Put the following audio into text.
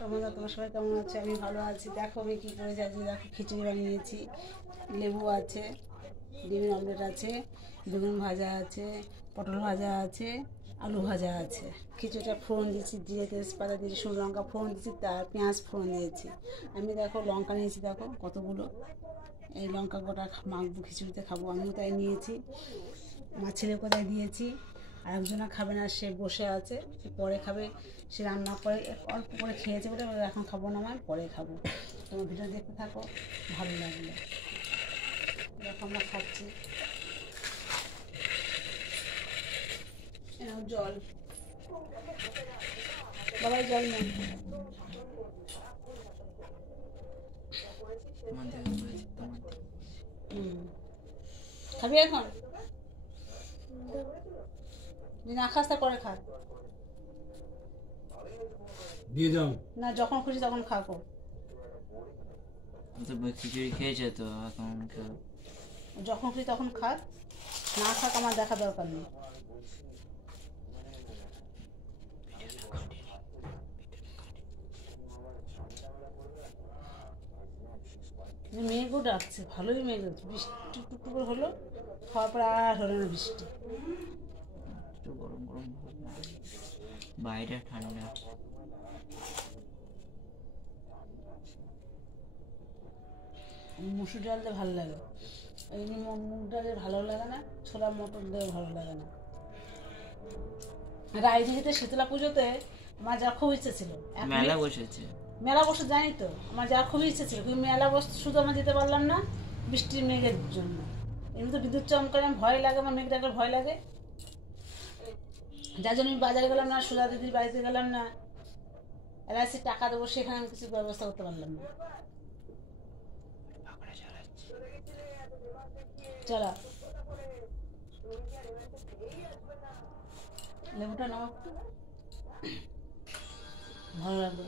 নমস্কার বন্ধুরা, তোমার সবাই কেমন আছে? আমি ভালো আছি। দেখো আমি কী করে যাচ্ছি। দেখো খিচুড়ি বানিয়েছি, লেবু আছে, ডিমের অমলেট আছে, বেগুন ভাজা আছে, পটল ভাজা আছে, আলু ভাজা আছে। খিচুড়িটা ফোড়ন দিয়েছি, দিয়ে তেজপাতা দিয়েছি, শুকনো লঙ্কা ফোড়ন দিয়েছি, তার পেঁয়াজ ফোড়ন দিয়েছি। আমি দেখো লঙ্কা নিয়েছি, দেখো কতগুলো। এই লঙ্কা গোটা মাখবো, খিচুড়িতে খাবো, আমিও তাই নিয়েছি। আমার ছেলে কোথায় দিয়েছি। আর একজনা খাবে না, সে বসে আছে, পরে খাবে। সে রান্না করে অল্প করে খেয়েছে বলে বলে এখন খাবো না, আমার পরে খাবো। তোমার ভিডিও দেখতে থাকো, ভালো লাগলো। দেখো আমরা খাচ্ছি। জল, বাবাই জল নেই। খাবি এখন? না খাস তা পরে খা। দিয়ে দাও না, যখন খুশি তখন খাবো। তো খিচুড়ি খেয়েছে তো এখন যখন খুশি তখন খাক, না খাক আমার দেখা দরকার নেই। মেঘও ডাকছে, ভালোই মেঘ হচ্ছে, বৃষ্টি টুকটুক করে হলো, খাওয়ার পর আর হলো না বৃষ্টি। একটু গরম গরম বাইরে ঠান্ডা। মুসুর ডাল দিয়ে ভালো লাগে, এই মুগ ডালে ভালো লাগে না, ছোলা মটর দিয়ে ভালো লাগে না। রায়দিঘিতে শীতলা পুজোতে আমার যা খুব ইচ্ছে ছিল, মেলা বসেছে, মেলা বসে জানি তো, আমার যা খুবই ইচ্ছে ছিল, কিন্তু মেলা বসতে শুধু আমরা যেতে পারলাম না বৃষ্টির মেঘের জন্য। এমনি তো বিদ্যুৎ চমকালে ভয় লাগে, আমার মেঘ ডাকলে ভয় লাগে, যার জন্য আমি বাজারে গেলাম না, সুধা দিদির বাড়িতে গেলাম না, এলআইসি টাকা দেবো, সেখানে আমি কিছু ব্যবস্থা করতে পারলাম না। চলো লেবুটা নাও, ভালো লাগবে।